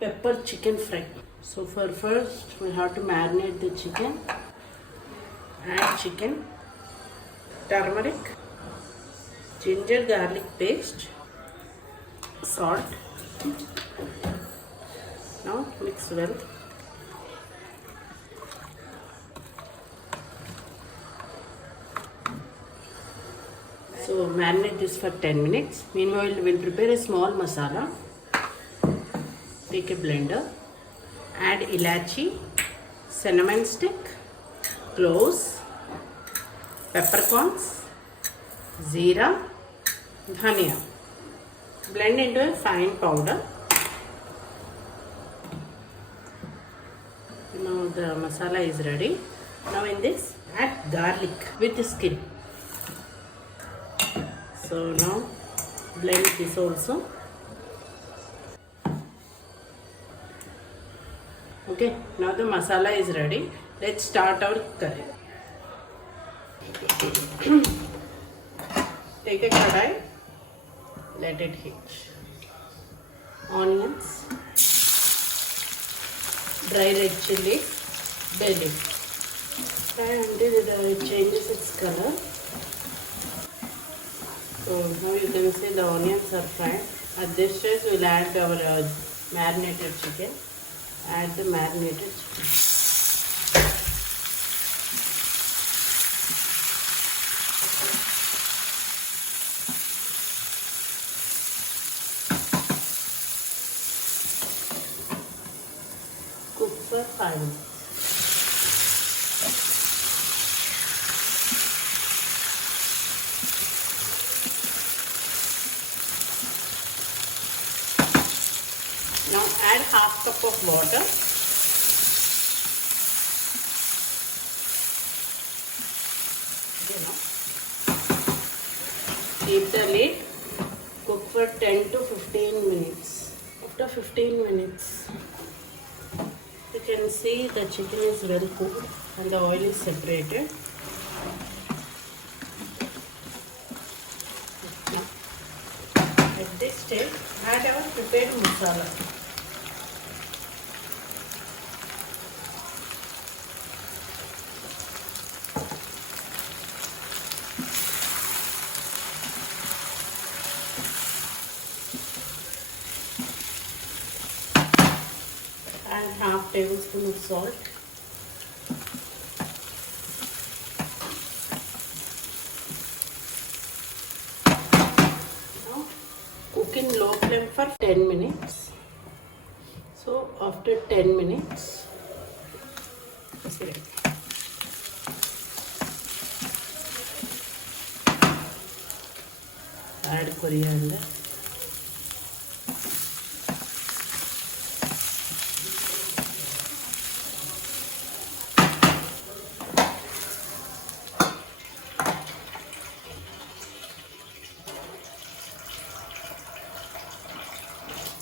pepper chicken fry. So for first we have to marinate the chicken. Add chicken, turmeric, ginger garlic paste, salt. Now mix well. So marinate this for 10 minutes. Meanwhile, we'll prepare a small masala. Take a blender. Add ilachi, cinnamon stick, cloves, peppercorns, jeera, dhania. Blend into a fine powder. Now the masala is ready. Now in this, add garlic with the skin. So now blend this also. Okay, now the masala is ready. Let's start our curry. Take a kadai, let it heat. Onions, dry red chili, bay leaf. Fry until it changes its color. So now you can see the onions are fried. At this stage we will add our marinated chicken. Add the marinated chicken. Cook for 5 minutes. Now add half cup of water. Keep the lid. Cook for 10 to 15 minutes. After 15 minutes, you can see the chicken is well cooked and the oil is separated. Now, at this stage, add our prepared masala. Add half tablespoon of salt. Now cook in low flame for 10 minutes. So after 10 minutes, it's ready. Add coriander.